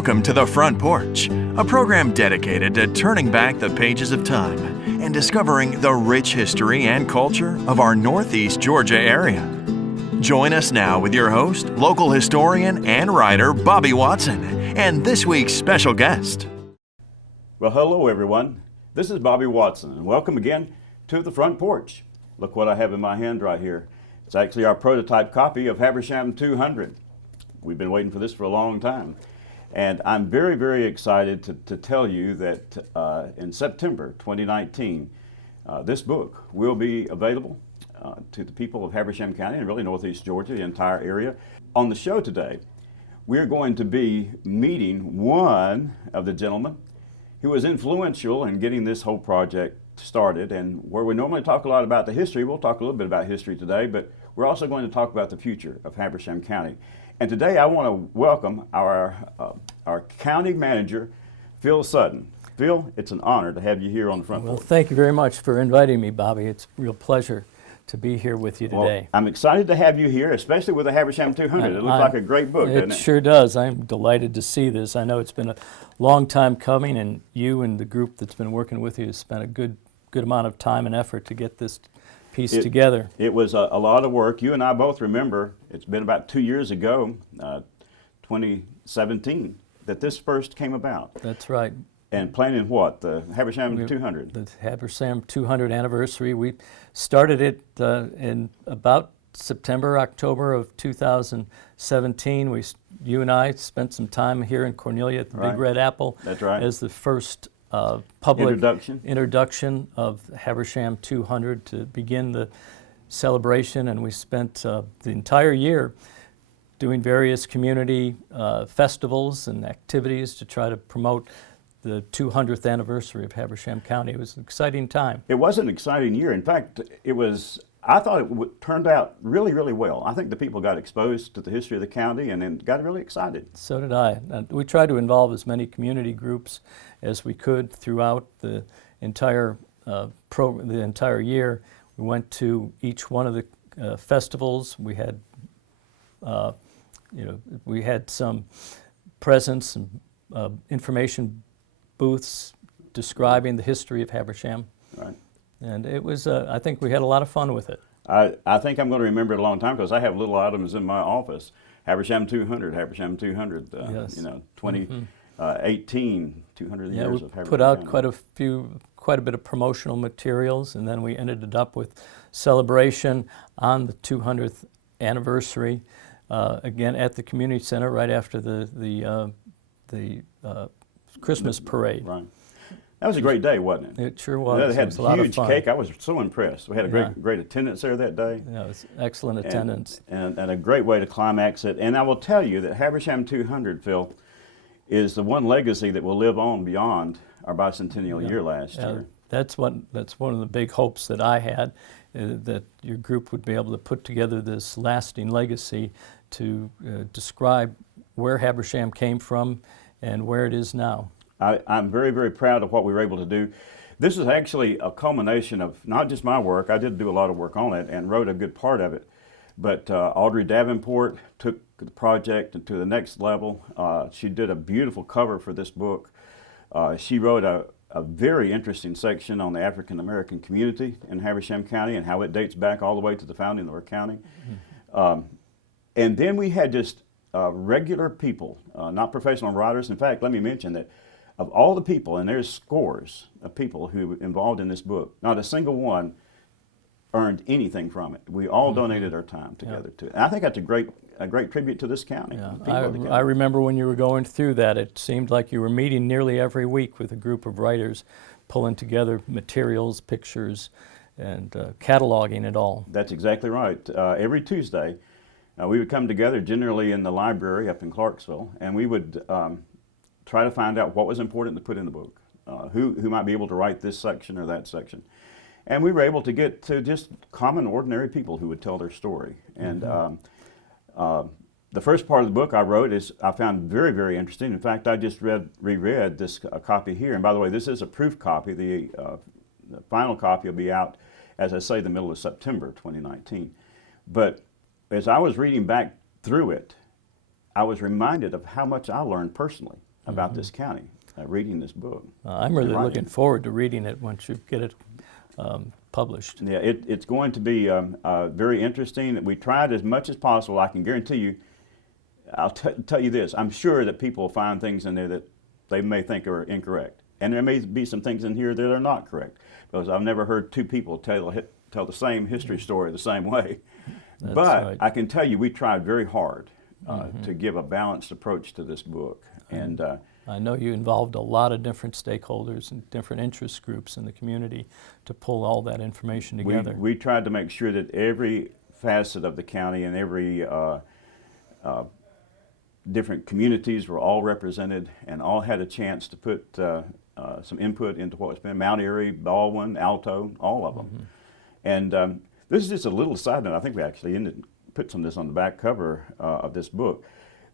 Welcome to The Front Porch, a program dedicated to turning back the pages of time and discovering the rich history and culture of our Northeast Georgia area. Join us now with your host, local historian and writer Bobby Watson, and this week's special guest. Well, hello everyone. This is Bobby Watson, and welcome again to The Front Porch. Look what I have in my hand right here. It's actually our prototype copy of Habersham 200. We've been waiting for this for a long time. And I'm very, very excited to tell you that in September 2019, this book will be available to the people of Habersham County and really Northeast Georgia, the entire area. On the show today, we're going to be meeting one of the gentlemen who was influential in getting this whole project started. And where we normally talk a lot about the history, we'll talk a little bit about history today, but we're also going to talk about the future of Habersham County. And today I want to welcome our county manager, Phil Sutton. Phil, it's an honor to have you here on the front porch. Well, thank you very much for inviting me, Bobby. It's a real pleasure to be here with you today. Well, I'm excited to have you here, especially with the Habersham 200. It looks like a great book, doesn't it? It sure does. I'm delighted to see this. I know it's been a long time coming, and you and the group that's been working with you has spent a good amount of time and effort to get this piece together. It was a lot of work. You and I both remember, it's been about 2 years ago, 2017, that this first came about. That's right. And planning what? The Habersham 200? The Habersham 200 anniversary. We started it in about September, October of 2017. You and I spent some time here in Cornelia at the Big Red Apple. That's right. As the first public introduction of Habersham 200 to begin the celebration, and we spent the entire year doing various community festivals and activities to try to promote the 200th anniversary of Habersham County. It was an exciting time. It was an exciting year. In fact, I thought it turned out really, really well. I think the people got exposed to the history of the county and then got really excited. So did I. We tried to involve as many community groups as we could throughout the entire year. We went to each one of the festivals. We had, we had some presents and information booths describing the history of Habersham. Right. And it was, I think we had a lot of fun with it. I think I'm going to remember it a long time because I have little items in my office. Habersham 200, Habersham 200, yes. 2018, 200 years of Habersham. We put out quite a bit of promotional materials, and then we ended it up with celebration on the 200th anniversary, again at the community center right after the Christmas parade. Right. That was a great day, wasn't it? It sure was. They had a huge cake. I was so impressed. We had a great attendance there that day. Yeah, it was excellent attendance. And a great way to climax it. And I will tell you that Habersham 200, Phil, is the one legacy that will live on beyond our bicentennial year last year. That's one of the big hopes that I had, that your group would be able to put together this lasting legacy to describe where Habersham came from and where it is now. I'm very, very proud of what we were able to do. This is actually a culmination of not just my work. I did do a lot of work on it and wrote a good part of it. But Audrey Davenport took the project to the next level. She did a beautiful cover for this book. She wrote a very interesting section on the African American community in Habersham County and how it dates back all the way to the founding of our county. Mm-hmm. And then we had just regular people, not professional writers. In fact, let me mention that of all the people, and there's scores of people who were involved in this book, not a single one earned anything from it. We all donated our time together to it. And I think that's a great tribute to this county. Yeah. I remember when you were going through that, it seemed like you were meeting nearly every week with a group of writers, pulling together materials, pictures, and cataloging it all. That's exactly right. Every Tuesday, we would come together generally in the library up in Clarksville, and we would try to find out what was important to put in the book, who might be able to write this section or that section. And we were able to get to just common, ordinary people who would tell their story. And the first part of the book I wrote I found very, very interesting. In fact, I just reread this copy here. And by the way, this is a proof copy. The final copy will be out, as I say, the middle of September 2019. But as I was reading back through it, I was reminded of how much I learned personally about this county, reading this book. I'm really Right. looking forward to reading it once you get it published. Yeah, it's going to be very interesting. We tried as much as possible. I can guarantee you, I'll tell you this, I'm sure that people will find things in there that they may think are incorrect. And there may be some things in here that are not correct, because I've never heard two people tell the same history story the same way. That's But right. I can tell you, we tried very hard to give a balanced approach to this book. And I know you involved a lot of different stakeholders and different interest groups in the community to pull all that information together. we tried to make sure that every facet of the county and every different communities were all represented and all had a chance to put some input into what's been Mount Airy, Baldwin, Alto, all of them. And this is just a little side note. I think we actually put some of this on the back cover of this book.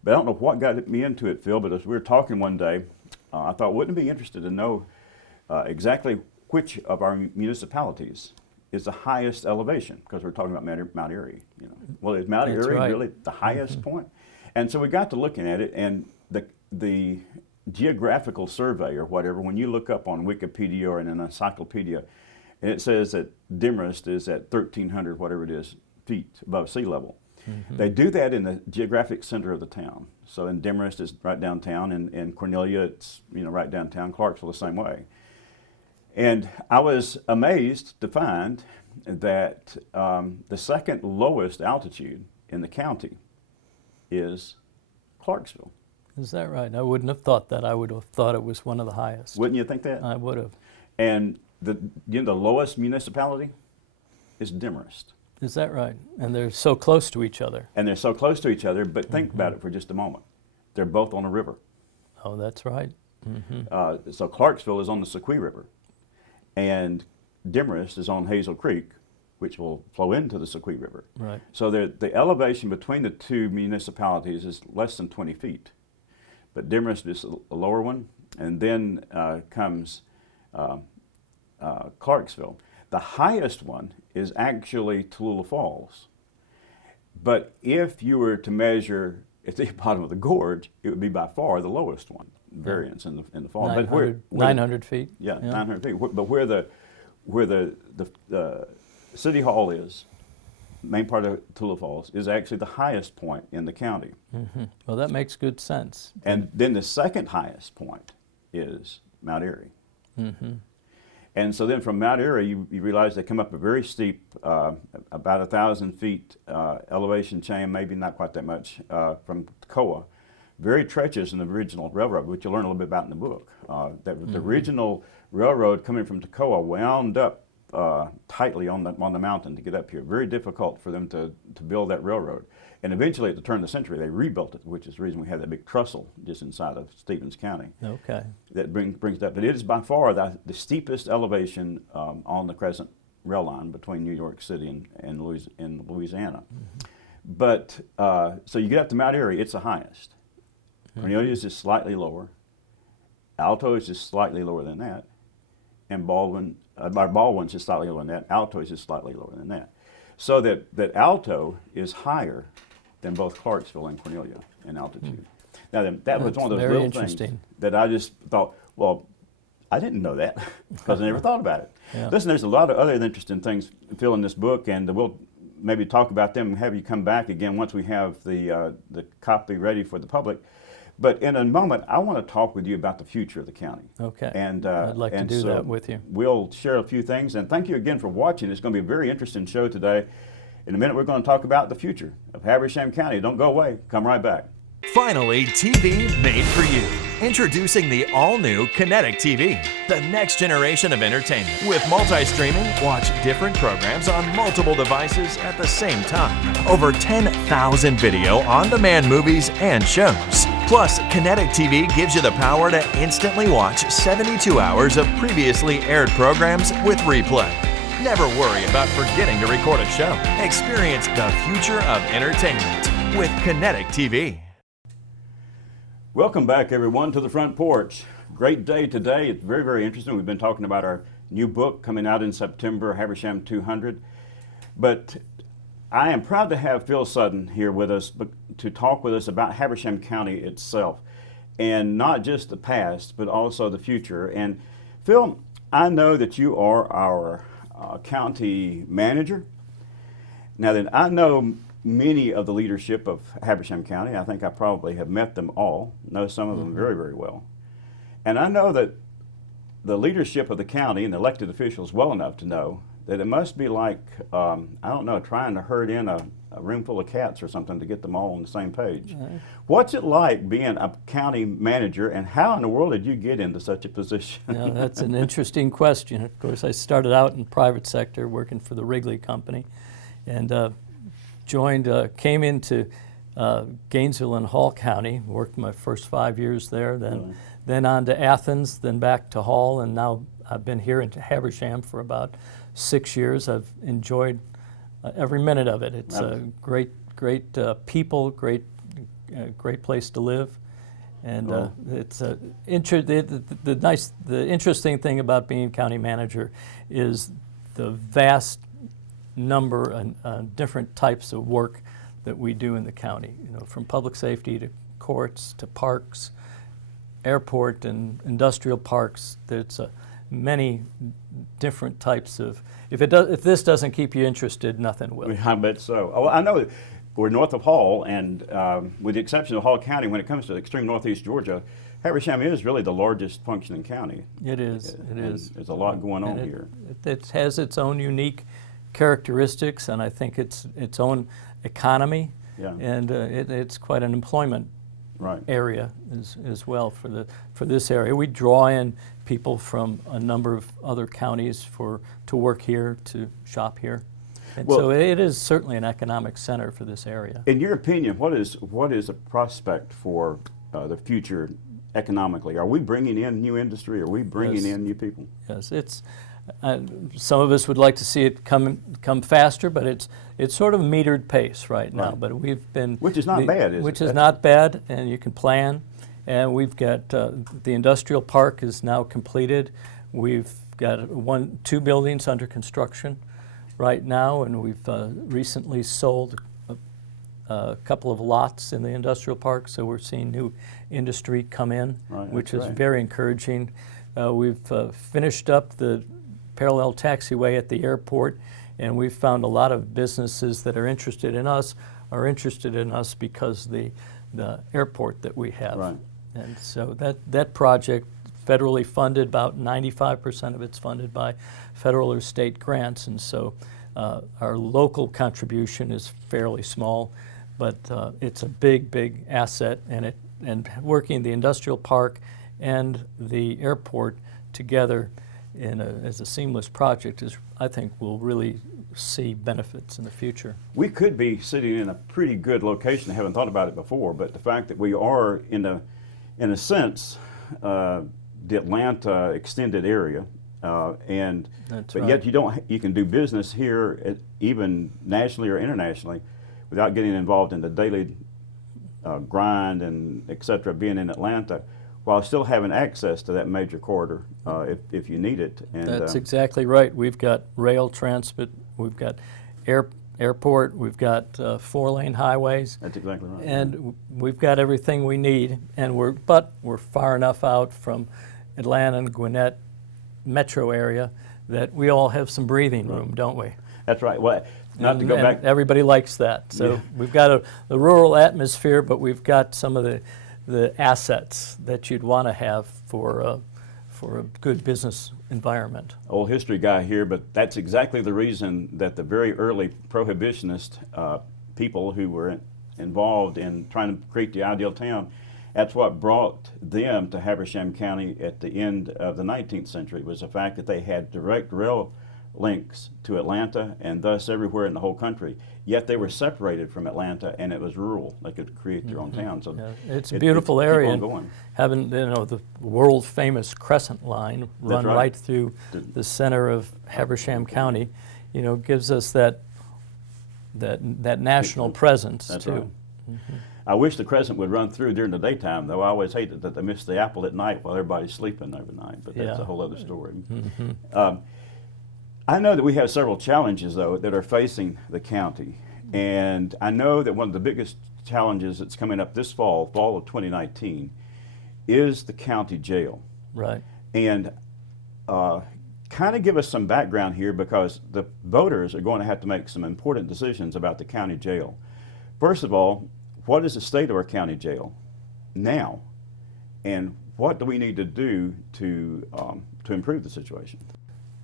But I don't know what got me into it, Phil, but as we were talking one day, I thought, wouldn't it be interested to know exactly which of our municipalities is the highest elevation? Because we're talking about Mount Airy. You know. Well, is Mount That's Airy right. really the highest point? And so we got to looking at it, and the geographical survey or whatever, when you look up on Wikipedia or in an encyclopedia, and it says that Demorest is at 1,300, whatever it is, feet above sea level. They do that in the geographic center of the town. So in Demorest is right downtown, and in Cornelia it's right downtown. Clarksville the same way. And I was amazed to find that the second lowest altitude in the county is Clarksville. Is that right? I wouldn't have thought that. I would have thought it was one of the highest. Wouldn't you think that? I would have. And the lowest municipality is Demorest. Is that right? And they're so close to each other. And they're so close to each other, but think about it for just a moment. They're both on a river. Oh, that's right. So Clarksville is on the Sequoia River, and Demorest is on Hazel Creek, which will flow into the Sequoia River. Right. So the elevation between the two municipalities is less than 20 feet. But Demorest is a lower one, and then comes Clarksville. The highest one is actually Tallulah Falls. But if you were to measure at the bottom of the gorge, it would be by far the lowest one, variance in the fall. 900 feet. Yeah, 900 feet. But where the city hall is, main part of Tallulah Falls, is actually the highest point in the county. Well, that makes good sense. And then the second highest point is Mount Airy. And so then from Mount Airy, you realize they come up a very steep, about 1,000 feet elevation chain, maybe not quite that much, from Toccoa. Very treacherous in the original railroad, which you'll learn a little bit about in the book. The original railroad coming from Toccoa wound up tightly on the mountain to get up here. Very difficult for them to build that railroad. And eventually, at the turn of the century, they rebuilt it, which is the reason we have that big trestle just inside of Stevens County. Okay. That brings it up. But it is by far the steepest elevation on the Crescent Rail Line between New York City and Louisiana. But so you get up to Mount Airy, it's the highest. Cornelia is just slightly lower. Alto is just slightly lower than that. And Baldwin's just slightly lower than that. Alto is just slightly lower than that. So that Alto is higher than both Clarksville and Cornelia in altitude. Now that was one of those very little interesting. things that I just thought, well, I didn't know that because I never thought about it. Yeah. Listen, there's a lot of other interesting things, Phil, in this book, and we'll maybe talk about them and have you come back again once we have the copy ready for the public. But in a moment, I want to talk with you about the future of the county. Okay. And I'd like to do so that with you. We'll share a few things, and thank you again for watching. It's going to be a very interesting show today. In a minute, we're going to talk about the future of Habersham County. Don't go away. Come right back. Finally, TV made for you. Introducing the all-new Kinetic TV, the next generation of entertainment. With multi-streaming, watch different programs on multiple devices at the same time. Over 10,000 video on-demand movies and shows. Plus, Kinetic TV gives you the power to instantly watch 72 hours of previously aired programs with replay. Never worry about forgetting to record a show. Experience the future of entertainment with Kinetic TV. Welcome back, everyone, to the front porch. Great day today. It's very, very interesting. We've been talking about our new book coming out in September, Habersham 200. But I am proud to have Phil Sutton here with us to talk with us about Habersham County itself. and not just the past, but also the future. And Phil, I know that you are our county manager. Now then, I know many of the leadership of Habersham County. I think I probably have met them all, know some of them very, very well. And I know that the leadership of the county and the elected officials well enough to know that it must be like, I don't know, trying to herd in a room full of cats or something to get them all on the same page. What's it like being a county manager, and how in the world did you get into such a position? Yeah, that's an interesting question. Of course, I started out in the private sector working for the Wrigley Company, and came into Gainesville and Hall County, worked my first 5 years there, then on to Athens, then back to Hall, and now I've been here in Habersham for about 6 years. I've enjoyed every minute of it. It's a great people, great place to live, and it's the interesting thing about being county manager is the vast number and different types of work that we do in the county. You know, from public safety to courts to parks, airport and industrial parks. There's many different types of. If this doesn't keep you interested, nothing will. I bet so. Oh, I know that we're north of Hall, and with the exception of Hall County, when it comes to extreme northeast Georgia, Habersham is really the largest functioning county. It is. It is. There's a lot going on here. It has its own unique characteristics, and I think its own economy, and it's quite an employment area as well for this area. We draw in people from a number of other counties to work here, to shop here, and so it is certainly an economic center for this area. In your opinion, what is a prospect for the future economically? Are we bringing in new industry? Are we bringing in new people? Yes, it's. Some of us would like to see it come faster, but it's sort of a metered pace right now. But we've been, which is not bad, is it? Which is not bad, and you can plan. And we've got the industrial park is now completed. We've got two buildings under construction right now, and we've recently sold a couple of lots in the industrial park. So we're seeing new industry come in, which is very encouraging. We've finished up the parallel taxiway at the airport, and we've found a lot of businesses that are interested in us because the airport that we have. And so that project, federally funded, about 95% of it's funded by federal or state grants, and so our local contribution is fairly small, but it's a big asset, and working the industrial park and the airport together as a seamless project I think will really see benefits in the future. We could be sitting in a pretty good location. I haven't thought about it before, but the fact that we are in a sense the Atlanta extended area, yet you can do business here even nationally or internationally without getting involved in the daily grind and et cetera, being in Atlanta, while still having access to that major corridor if you need it. And that's exactly right. We've got rail transit, we've got airport, we've got 4-lane highways. That's exactly right. And we've got everything we need, and we're far enough out from Atlanta and Gwinnett metro area that we all have some breathing room, don't we? That's right. Well, not to go back. Everybody likes that. So we've got the rural atmosphere, but we've got some of the assets that you'd want to have for a good business environment. Old history guy here, but that's exactly the reason that the very early prohibitionist people who were involved in trying to create the ideal town, that's what brought them to Habersham County at the end of the 19th century, was the fact that they had direct rail links to Atlanta and thus everywhere in the whole country. Yet they were separated from Atlanta, and it was rural. They could create their own town. So it's a beautiful area. And having the world famous Crescent Line run right through the center of Habersham County, gives us that national presence too. Right. I wish the Crescent would run through during the daytime, though. I always hated that they missed the apple at night while everybody's sleeping overnight. But that's a whole other story. I know that we have several challenges, though, that are facing the county. And I know that one of the biggest challenges that's coming up this fall of 2019, is the county jail. Right. And kind of give us some background here, because the voters are going to have to make some important decisions about the county jail. First of all, what is the state of our county jail now? And what do we need to do to improve the situation?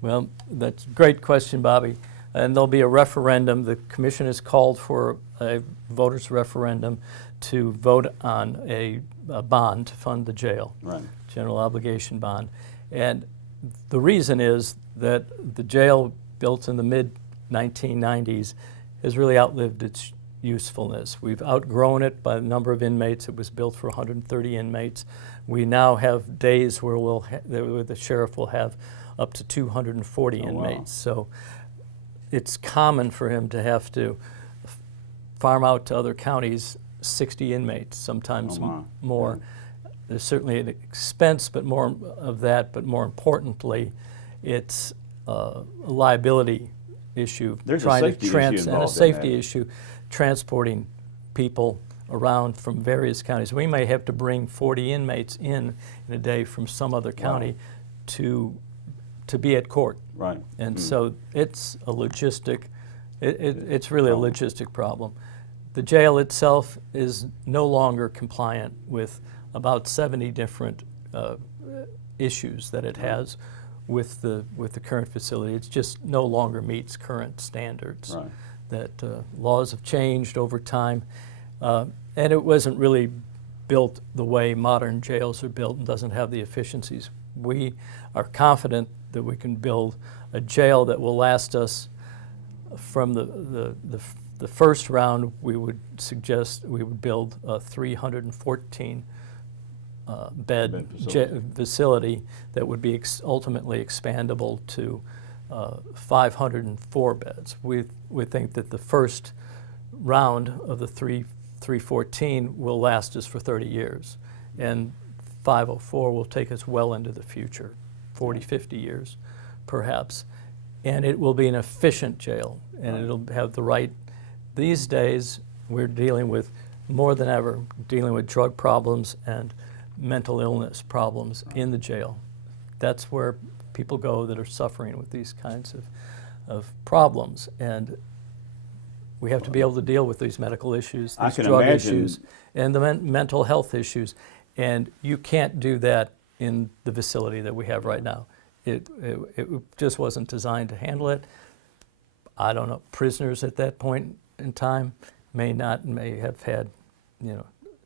Well, that's a great question, Bobby. And there'll be a referendum. The commission has called for a voters' referendum to vote on a bond to fund the jail, Right. general obligation bond. And the reason is that the jail, built in the mid-1990s, has really outlived its usefulness. We've outgrown it by the number of inmates. It was built for 130 inmates. We now have days where where the sheriff will have up to 240 Oh, inmates. wow. So it's common for him to have to farm out to other counties 60 inmates, sometimes Oh, my. more. There's certainly an expense, but more of that. But more importantly, it's a liability issue. There's a trying safety issue and a involved in safety that. issue, transporting people around from various counties. We may have to bring 40 inmates in a day from some other county to be at court. Right. And so it's a logistic, it's really a logistic problem. The jail itself is no longer compliant with about 70 different issues that it has with the current facility. It just no longer meets current standards. Right. That laws have changed over time, and it wasn't really built the way modern jails are built and doesn't have the efficiencies. We are confident that we can build a jail that will last us from the first round. We would suggest we would build a 314 bed facility that would be ultimately expandable to 504 beds. We think that the first round of the 314 will last us for 30 years, and 504 will take us well into the future, 40, 50 years perhaps. And it will be an efficient jail, and it'll have the right. These days, we're dealing with, more than ever, dealing with drug problems and mental illness problems in the jail. That's where people go that are suffering with these kinds of problems. And we have to be able to deal with these medical issues, I these can drug imagine. issues, and the mental health issues. And you can't do that in the facility that we have right now. It just wasn't designed to handle it. I don't know, prisoners at that point in time may have had,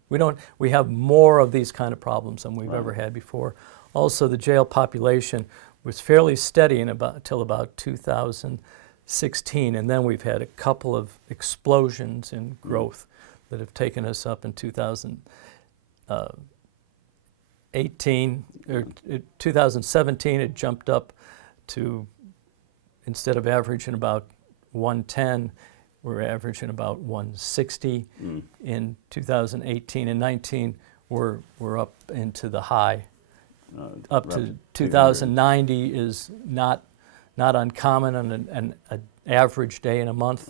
we have more of these kind of problems than we've ever had before. Also, the jail population was fairly steady until about 2016, and then we've had a couple of explosions in growth that have taken us up in 2018 or 2017. It jumped up to, instead of averaging about 110, we're averaging about 160. In 2018 and 19, we're up into the high. Up to 2090 is not uncommon on an average day in a month,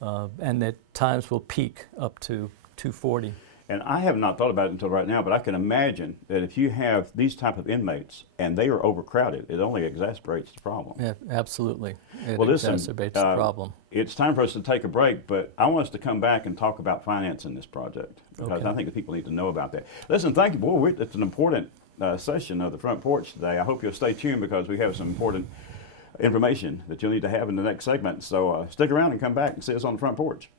and at times will peak up to 240. And I have not thought about it until right now, but I can imagine that if you have these type of inmates and they are overcrowded, it only exacerbates the problem. Yeah, absolutely. It Well, listen, exacerbates the problem. It's time for us to take a break, but I want us to come back and talk about financing this project, because Okay. I think the people need to know about that. Listen, thank you. Boy, it's an important session of the Front Porch today. I hope you'll stay tuned, because we have some important information that you'll need to have in the next segment. So stick around and come back and see us on the Front Porch.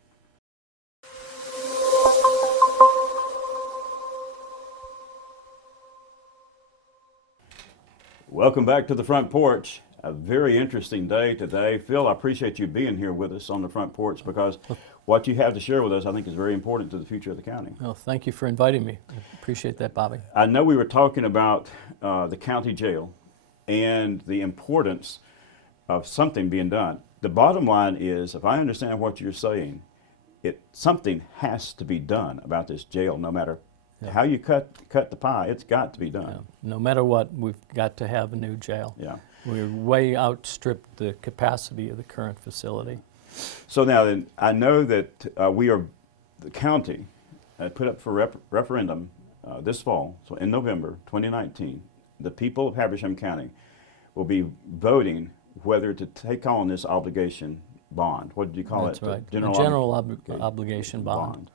Welcome back to the Front Porch. A very interesting day today. Phil, I appreciate you being here with us on the Front Porch, because what you have to share with us, I think, is very important to the future of the county. Well, thank you for inviting me. I appreciate that, Bobby. I know we were talking about the county jail and the importance of something being done. The bottom line is, if I understand what you're saying, something has to be done about this jail, no matter how you cut the pie. It's got to be done. Yeah. No matter what, we've got to have a new jail. Yeah. We're way outstripped the capacity of the current facility. So now then, I know that the county put up for referendum this fall, so in November 2019, the people of Habersham County will be voting whether to take on this obligation bond. What did you call That's it? right. General Obligation bond.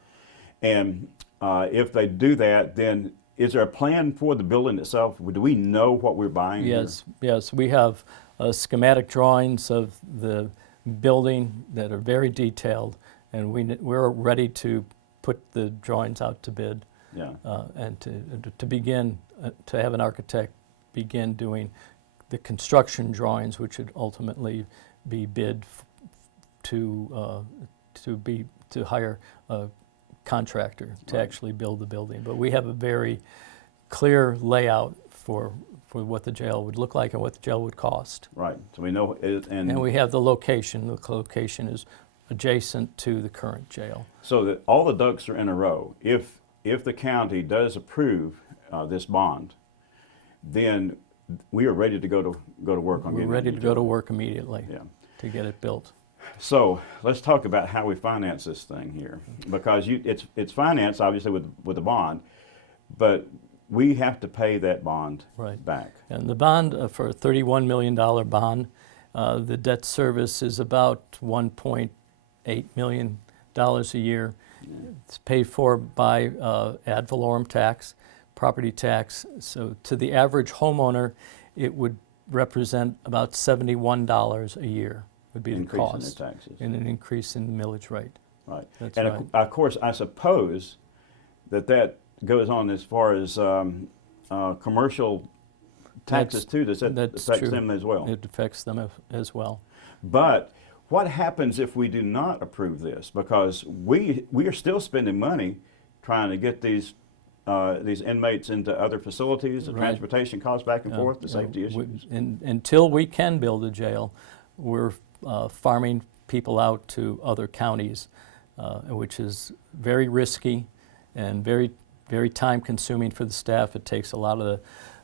And if they do that, then is there a plan for the building itself? Do we know what we're buying here? Yes. We have schematic drawings of the building that are very detailed, and we're ready to put the drawings out to bid. Yeah. And to begin to have an architect begin doing the construction drawings, which would ultimately be bid to hire a contractor to Right. actually build the building. But we have a very clear layout for what the jail would look like and what the jail would cost. Right. So we know it, And we have the location. The location is adjacent to the current jail. so that all the ducks are in a row. If the county does approve this bond, then we are ready to go to work on We're getting ready that to go to utility. work immediately Yeah. to get it built. So let's talk about how we finance this thing here, because it's financed obviously with a bond, but we have to pay that bond Right. back. And the bond, for a $31 million bond, the debt service is about $1.8 million a year. It's paid for by ad valorem tax, property tax. So to the average homeowner, it would represent about $71 a year would be the Increase in cost. their taxes. And an increase in the millage rate. Right. That's And right. of course, I suppose that goes on as far as commercial taxes too. Does that That's affect true. them as well? It affects them as well. But what happens if we do not approve this? Because we are still spending money trying to get these inmates into other facilities, the Right. transportation costs back and forth, the Yeah, safety issues. Until we can build a jail, we're farming people out to other counties, which is very risky and very, very time consuming for the staff. It takes a lot of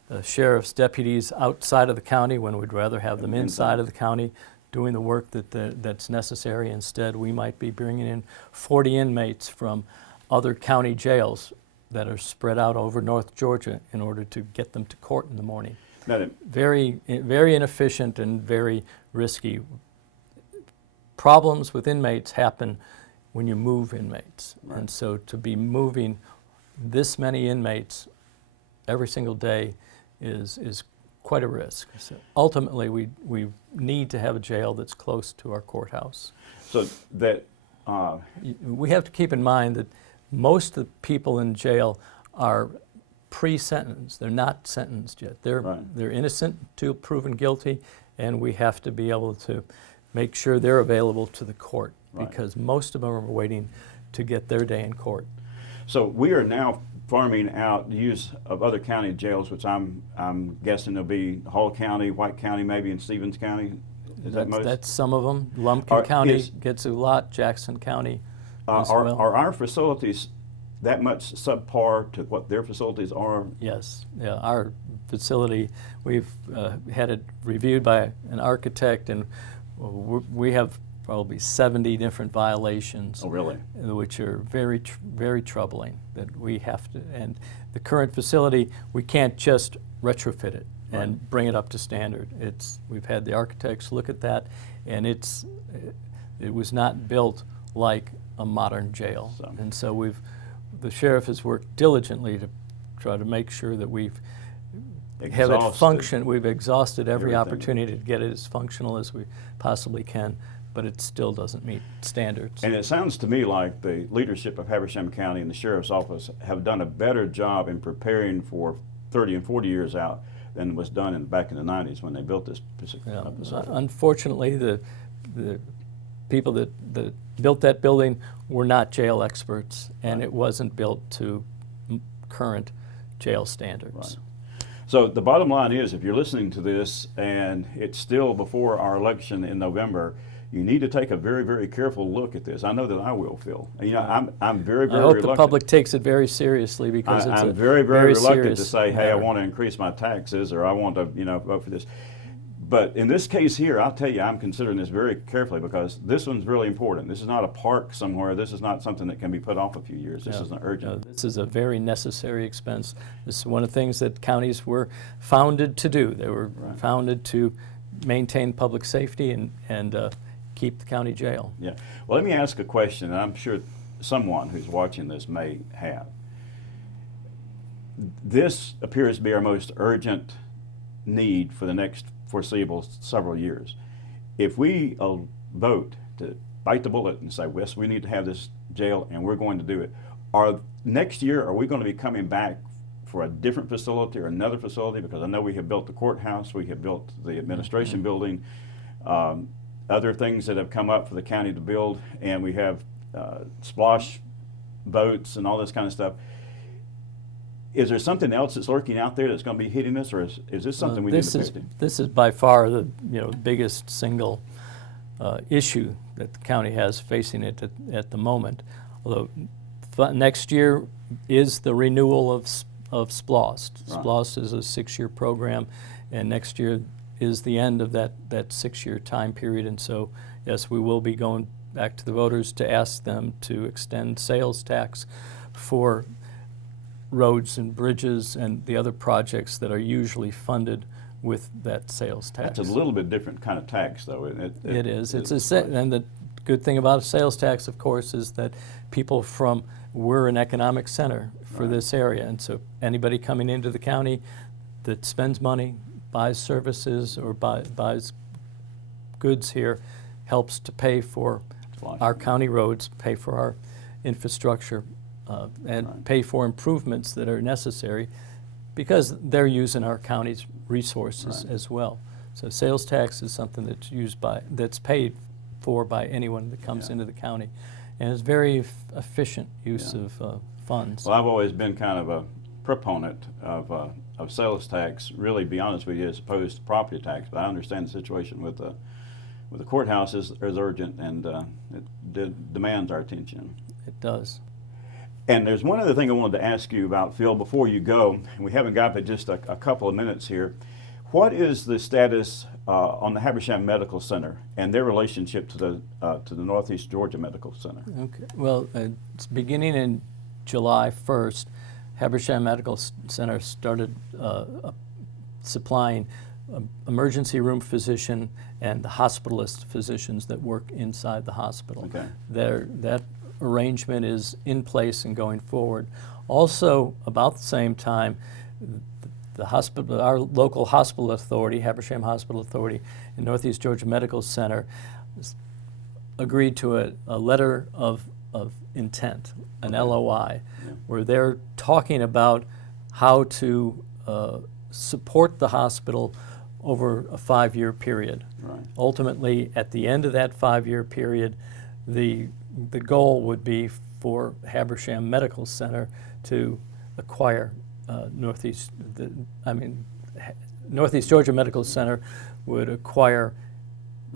the sheriff's deputies outside of the county when we'd rather have them inside of the county doing the work that's necessary. Instead, we might be bringing in 40 inmates from other county jails that are spread out over North Georgia in order to get them to court in the morning. Now, Very, very inefficient and very risky. Problems with inmates happen when you move inmates. Right. And so to be moving this many inmates every single day is quite a risk. So ultimately, we need to have a jail that's close to our courthouse. so that We have to keep in mind that most of the people in jail are pre-sentenced. They're not sentenced yet. Right. They're innocent until proven guilty, and we have to be able to make sure they're available to the court Right. because most of them are waiting to get their day in court. So we are now farming out the use of other county jails, which I'm guessing there'll be Hall County, White County, maybe, and Stevens County. Is that most? That's some of them. Lumpkin County is- gets a lot. Jackson County as Are well. our facilities that much subpar to what their facilities are? Yes, yeah, our facility, we've had it reviewed by an architect, and we have probably 70 different violations. Oh, really? Which are very, very troubling that we have to, and the current facility, we can't just retrofit it and Right. bring it up to standard. We've had the architects look at that, and it was not built like a modern jail. So- And so the sheriff has worked diligently to try to make sure that we've have it Exhausted function. We've exhausted every everything. opportunity to get it as functional as we possibly can, but it still doesn't meet standards. And it sounds to me like the leadership of Habersham County and the Sheriff's Office have done a better job in preparing for 30 and 40 years out than was done back in the 90s when they built this Yeah, facility. unfortunately, the people that built that building were not jail experts, and Right. it wasn't built to current jail standards. Right. So the bottom line is, if you're listening to this and it's still before our election in November, you need to take a very, very careful look at this. I know that I will, Phil. You know, I'm very, very I hope reluctant. the public takes it very seriously because it's I'm a very, very reluctant to serious say, hey, I matter. want to increase my taxes or I want to, vote for this. But in this case here, I'll tell you, I'm considering this very carefully because this one's really important. This is not a park somewhere. This is not something that can be put off a few years. This is an urgent. This is a very necessary expense. This is one of the things that counties were founded to do. They were founded to maintain public safety and keep the county jail. Yeah. Well, let me ask a question, and I'm sure someone who's watching this may have. This appears to be our most urgent need for the next foreseeable several years. If we vote to bite the bullet and say, yes, we need to have this jail and we're going to do it, next year are we going to be coming back for a different facility or another facility? Because I know we have built the courthouse, we have built the administration building, other things that have come up for the county to build, and we have splosh boats and all this kind of stuff. Is there something else that's lurking out there that's going to be hitting us, or is this something we need to pay attention to? This is by far the biggest single issue that the county has facing it at the moment. Although next year is the renewal of SPLOST. Right. SPLOST is a 6-year program, and next year is the end of that 6-year time period. And so, yes, we will be going back to the voters to ask them to extend sales tax for roads and bridges and the other projects that are usually funded with that sales tax. That's a little bit different kind of tax, though. It is. And the good thing about a sales tax, of course, is that we're an economic center for this area, and so anybody coming into the county that spends money, buys services, or buys goods here helps to pay for our county roads, pay for our infrastructure, and pay for improvements that are necessary because they're using our county's resources as well. So sales tax is something that's paid for by anyone that comes into the county, and it's very efficient use of funds. Well, I've always been kind of a proponent of sales tax, really, be honest with you, as opposed to property tax. But I understand the situation with the courthouse is urgent, and it demands our attention. It does. And there's one other thing I wanted to ask you about, Phil, before you go, and we haven't got but just a couple of minutes here. What is the status on the Habersham Medical Center and their relationship to the Northeast Georgia Medical Center? Okay. Well, it's beginning in July 1st, Habersham Medical Center started supplying emergency room physician and the hospitalist physicians that work inside the hospital. Okay. That arrangement is in place and going forward. Also, about the same time, our local hospital authority, Habersham Hospital Authority and Northeast Georgia Medical Center, agreed to a letter of intent, an LOI, where they're talking about how to support the hospital over a 5-year period. Right. Ultimately, at the end of that 5-year period, the goal would be for Habersham Medical Center to acquire Northeast Georgia Medical Center would acquire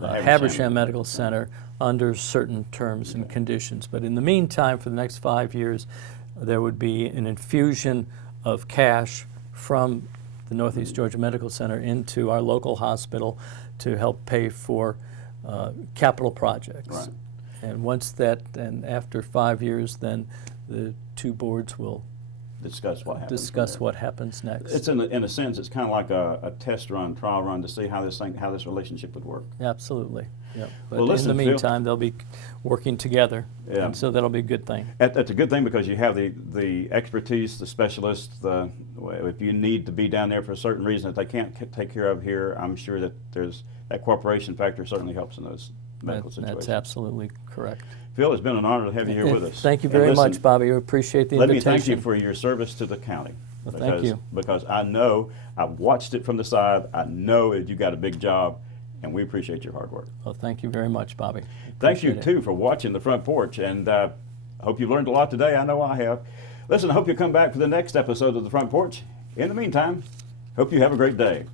Habersham Medical Center under certain terms and conditions. But in the meantime, for the next 5 years, there would be an infusion of cash from the Northeast Georgia Medical Center into our local hospital to help pay for capital projects. Right. And after 5 years, then the two boards will Discuss what happens next. It's in a sense, it's kind of like a test run, trial run to see how this relationship would work. Absolutely. Yep. But Well, listen, in the Phil, meantime, they'll be working together, and so that'll be a good thing. That's a good thing because you have the expertise, the specialists. If you need to be down there for a certain reason that they can't take care of here, I'm sure that there's that cooperation factor certainly helps in those medical situations. That's absolutely correct. Phil, it's been an honor to have you here with us. Thank you very much, Bobby. We appreciate the Let invitation. me thank you for your service to the county. Well, thank you. Because I know, I've watched it from the side, I know that you got a big job, and we appreciate your hard work. Well, thank you very much, Bobby. Thank you, Appreciate it. too, for watching The Front Porch, and I hope you learned a lot today. I know I have. Listen, I hope you come back for the next episode of The Front Porch. In the meantime, hope you have a great day.